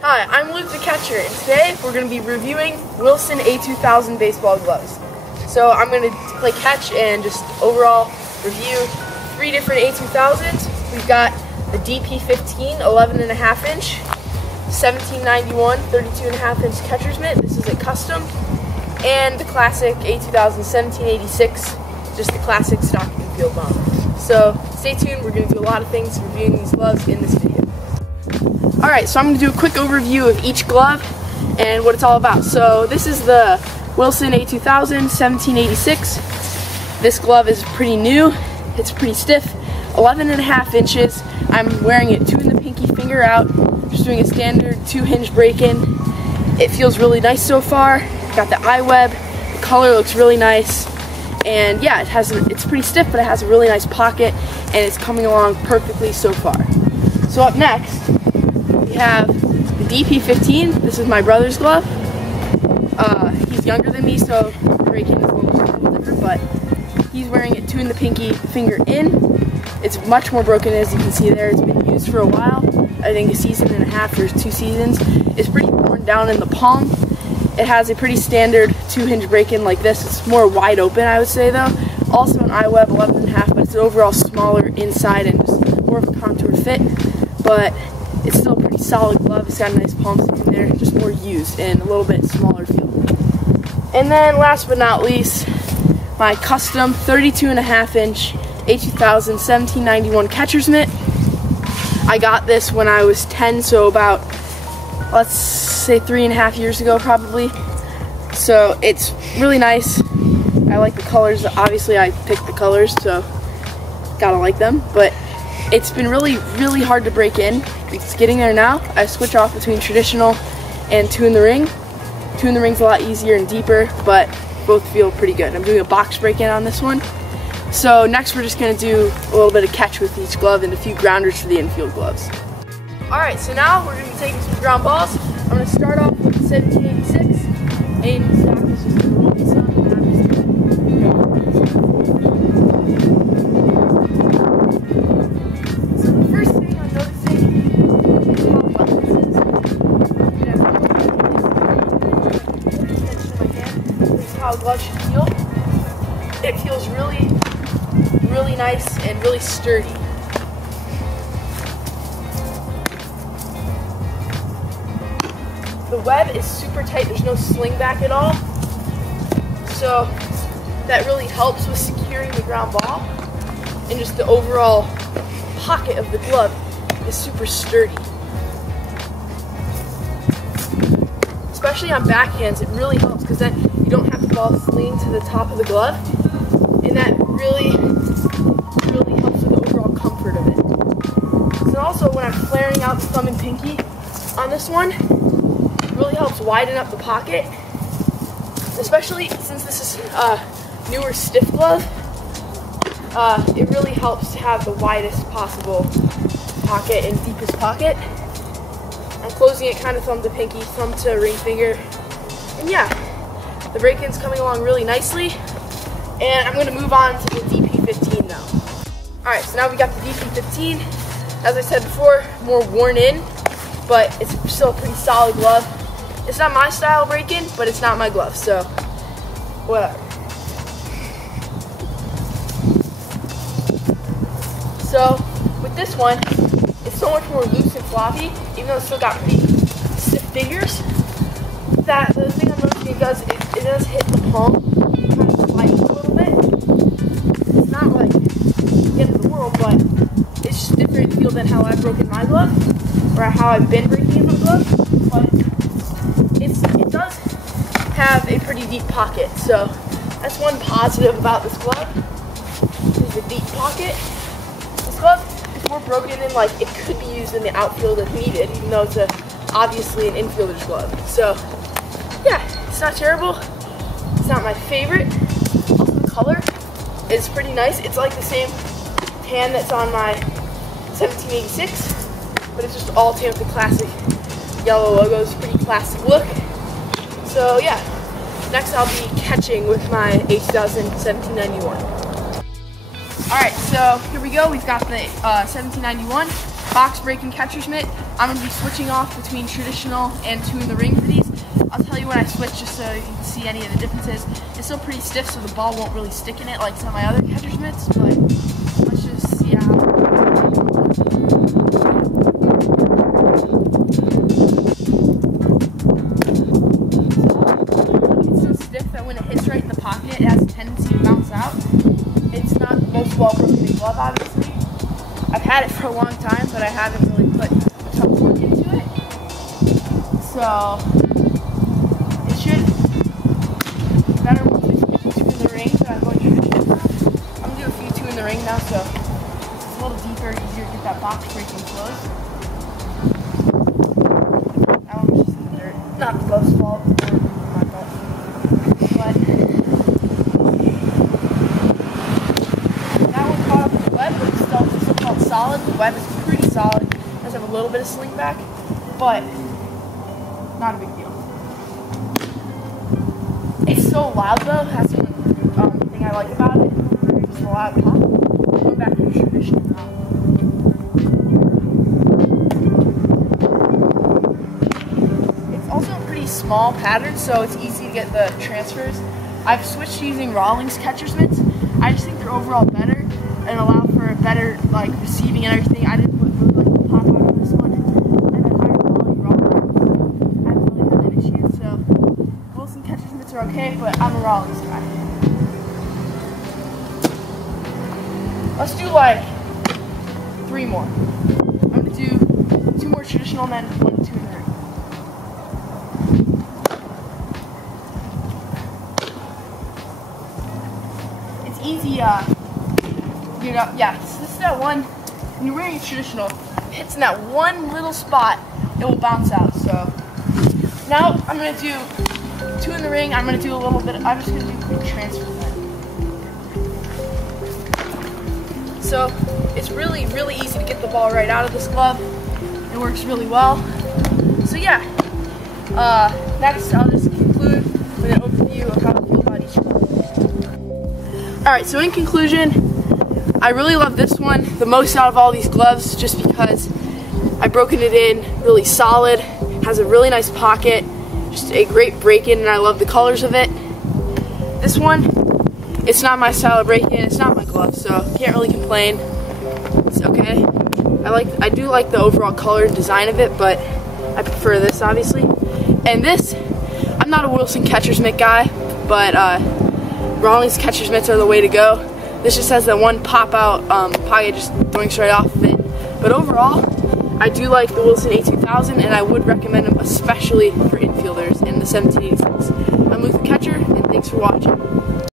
Hi, I'm Luke the catcher, and today we're going to be reviewing Wilson a2000 baseball gloves. So I'm going to play catch and just overall review 3 different a2000s. We've got the DP15 11.5 inch, 1791 32.5 inch catcher's mitt. This is a custom, and the classic a2000 1786, just the classic stock infield model. So stay tuned. We're going to do a lot of things reviewing these gloves in this video. Alright, so I'm going to do a quick overview of each glove and what it's all about. So this is the Wilson a2000 1786. This glove is pretty new. It's pretty stiff, 11.5 inches. I'm wearing it 2 in the pinky, finger out, just doing a standard 2-hinge break-in. It feels really nice so far. Got the eye web, the color looks really nice, and yeah, it's pretty stiff, but it has a really nice pocket, and it's coming along perfectly so far. So up next, we have the DP15. This is my brother's glove. He's younger than me, so break-in is a little different, but he's wearing it 2 in the pinky, finger in. It's much more broken, as you can see there. It's been used for a while. I think a season and a half or 2 seasons. It's pretty worn down in the palm. It has a pretty standard 2-hinge break-in like this. It's more wide open, I would say, though. Also an eye web, 11.5, but it's an overall smaller inside and just more of a contour fit. But it's still a pretty solid glove. It's got a nice palm sleeve in there, just more used and a little bit smaller feel. And then last but not least, my custom 32.5 inch a2000 1791 catcher's mitt. I got this when I was 10, so about, let's say 3.5 years ago probably. So it's really nice. I like the colors. Obviously I picked the colors, so gotta like them, but it's been really hard to break in. It's getting there now. I switch off between traditional and 2 in the ring. 2 in the ring's a lot easier and deeper, but both feel pretty good. I'm doing a box break-in on this one. So next we're just going to do a little bit of catch with each glove and a few grounders for the infield gloves. Alright, so now we're going to be taking some ground balls. I'm going to start off with the 1786. And stock is just a rolling sun, and I'm just going to So the first thing I'm noticing is how light this is. This is how a glove should feel. It feels really nice and really sturdy. The web is super tight. There's no sling back at all. So that really helps with securing the ground ball, and just the overall pocket of the glove is super sturdy. Especially on backhands, it really helps because then you don't have the ball slinging to the top of the glove, and that really helps with the overall comfort of it. So also when I'm flaring out the thumb and pinky on this one, it really helps widen up the pocket, especially since this is a newer stiff glove. It really helps to have the widest possible pocket and deepest pocket. I'm closing it kind of thumb to pinky, thumb to ring finger, and yeah, the break-in's coming along really nicely. And I'm going to move on to the DP15 now. Alright, so now we got the DP15. As I said before, more worn in, but it's still a pretty solid glove. It's not my style break-in, but it's not my glove, so whatever. So with this one, it's so much more loose and floppy, even though it's still got pretty stiff fingers. That the thing I'm noticing it does hit the palm, kind of slides a little bit. It's not like the end of the world, but it's just different feel than how I've broken my glove, or how I've been breaking in my glove. But it does have a pretty deep pocket, so that's one positive about this glove, is the deep pocket. This glove is more broken in, like it could be used in the outfield if needed, even though it's obviously an infielder's glove. So yeah, it's not terrible. It's not my favorite. Also, the color is pretty nice. It's like the same tan that's on my 1786, but it's just all tan with the classic yellow logos. Pretty classic look. So yeah, next I'll be catching with my a2000 1791. Alright, so here we go. We've got the 1791. box breaking catcher's mitt. I'm going to be switching off between traditional and two in the ring for these. I'll tell you when I switch just so you can see any of the differences. It's still pretty stiff, so the ball won't really stick in it like some of my other catcher's mitts, but let's just see how. It's so stiff that when it hits right in the pocket, it has a tendency to bounce out. It's not the most well-broken glove, obviously. I've had it for a long time, but I haven't really put a ton of work into it. So it should be better once we switch to two in the ring. So I'm going to do a few two in the ring now, so it's a little deeper, easier to get that box breaking close. That one was just in the dirt. Not the glove's fault, or my fault. But that one caught up with the web, but it's still called solid. The web is pretty solid. It does have a little bit of sling back, but not a big deal. It's so loud though. That's one thing I like about it. It's a loud pop. Going back to traditional now. It's also a pretty small pattern, so it's easy to get the transfers. I've switched to using Rawlings catcher's mitts. I just think they're overall better and allow for a better like receiving and everything. I didn't put really like the pop out on this one. I've had higher quality Rawlings. I haven't really had an issue, so Wilson catcher's mitts are okay, but I'm a Rawlings guy. Let's do like 3 more. I'm gonna do 2 more traditional, and then 1 to 2 in the ring. It's easy, you know, yeah, so this is that one, when you're wearing a traditional, it hits in that one little spot, it will bounce out. So now I'm going to do 2 in the ring. I'm going to do a little bit, I'm just going to do quick transfer then. So it's really, really easy to get the ball right out of this glove. It works really well. So yeah, next I'll just conclude with an overview of how I feel about each glove. Alright, so in conclusion, I really love this one the most out of all these gloves just because I've broken it in really solid, has a really nice pocket, just a great break-in, and I love the colors of it. This one, it's not my style of break-in, it's not my glove, so can't really complain. It's okay. I do like the overall color and design of it, but I prefer this obviously. And this, I'm not a Wilson catcher's mitt guy, but Rawlings catcher's mitts are the way to go. This just has that one pop out pocket, just doinks right off of it. But overall, I do like the Wilson a2000, and I would recommend them especially for infielders in the 1786. I'm Luke the Catcher, and thanks for watching.